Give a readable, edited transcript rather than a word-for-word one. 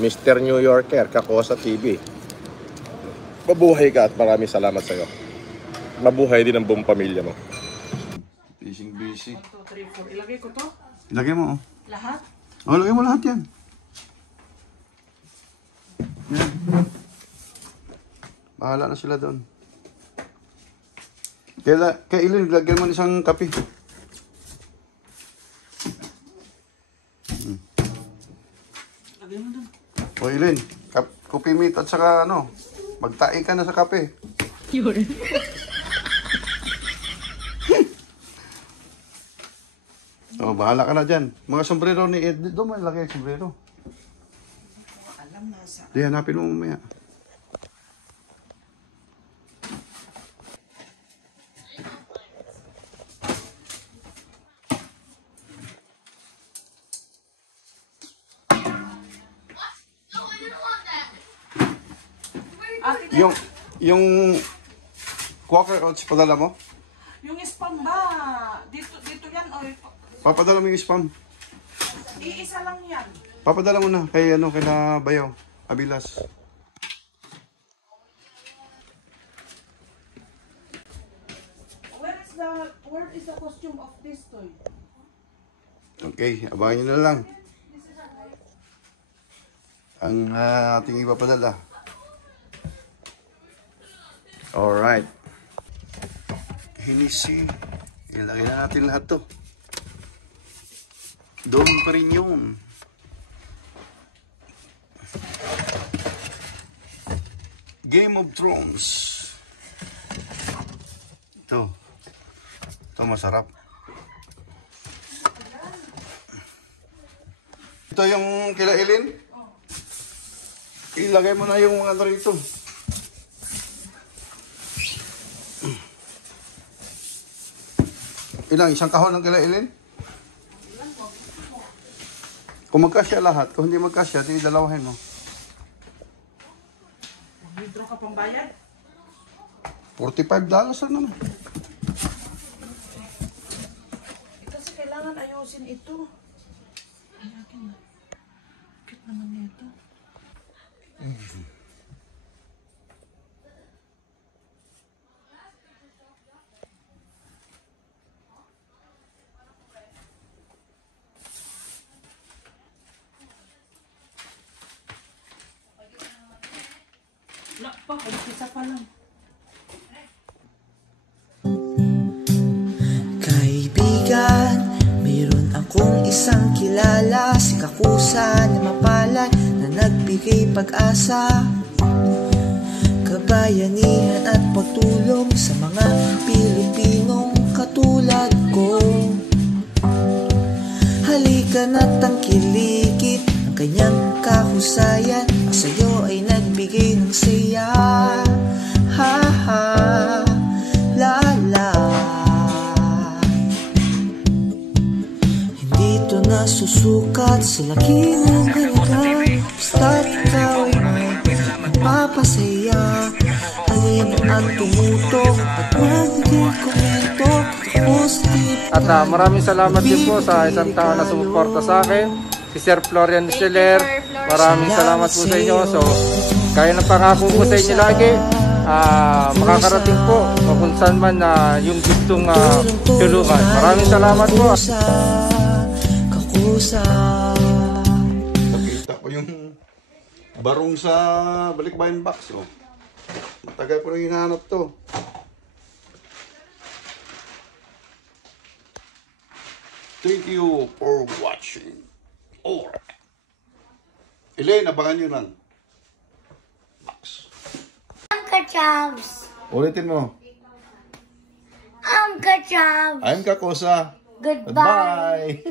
Mr. New Yorker, Kakosa TV. Mabuhay ka at maraming salamat sa'yo. Mabuhay din ang buong pamilya mo. Busy. 1, 2, 3, 4. Ilagay ko to? Ilagay mo, oh. Lahat? Oh, lagay mo lahat yan. Yan. Bahala na sila doon. Kaya Ilin, lagyan mo isang kape. Lagay mo doon. O Ilin, kopi meat at saka ano, magtae ka na sa kape. Yun. O, bahala ka na dyan. Mga sombrero ni Ed, doon mo ilagay ang sombrero. Alam na sa... Di, hanapin mo mamaya. Yung Quaker Oats, padala mo? Yung spam ba? Dito yan o... Papadala mo yung spam. Iisa lang yan. Papadala mo na kay ano, kay na Bayaw, Abilas. Where is the costume of this toy? Okay, abangan nyo na lang ang ating ipapadala. Alright. Hinisi. Ilagay na natin lahat to. Doon pa rin yun. Game of Thrones. Ito. Ito masarap. Ito yung kila Ilin. Ilagay mo na yung ano rito. Ilang? Isang kahon ng kila Ilin? Kung magkasya lahat, kung hindi magkasya, di dalawahin mo. Withdraw ka pang bayad? $45 lang naman. Kasi kailangan ayusin ito. Ay, akin na. Cute naman nito. Wala pa, isa pa lang. Kaibigan, mayroon akong isang kilala, si Kakusa na mapalad na nagbigay pag-asa, kabayanihan at pagtulong sa mga Pilipinong katulad ko. Halika na't tangkilikit ang kanyang kahusayan, ang sayo ay nagbigay ng saya. Ha ha, la la. Hindi to nasusukat sa laki ng halaga, basta't ikaw ay magpapasaya. Halina at tumutok at magbigay komento. At maraming salamat din po sa isang tao na sumuporta sa akin, si Sir Florian Scheller. Maraming salamat po sa inyo. So, kaya ng pangako po sa inyo lagi, makakarating po kung saan man yung gustong tulungan. Maraming salamat po. Nakita ko yung barong sa balikbayan box. Oh. Matagal ko na hinahanap to. Thank you for watching. Alright. Elaine, abangan nyo lang. Box. Kachabs. Ulitin mo. I'm Kachabs. I'm Kakosa. Goodbye. Bye.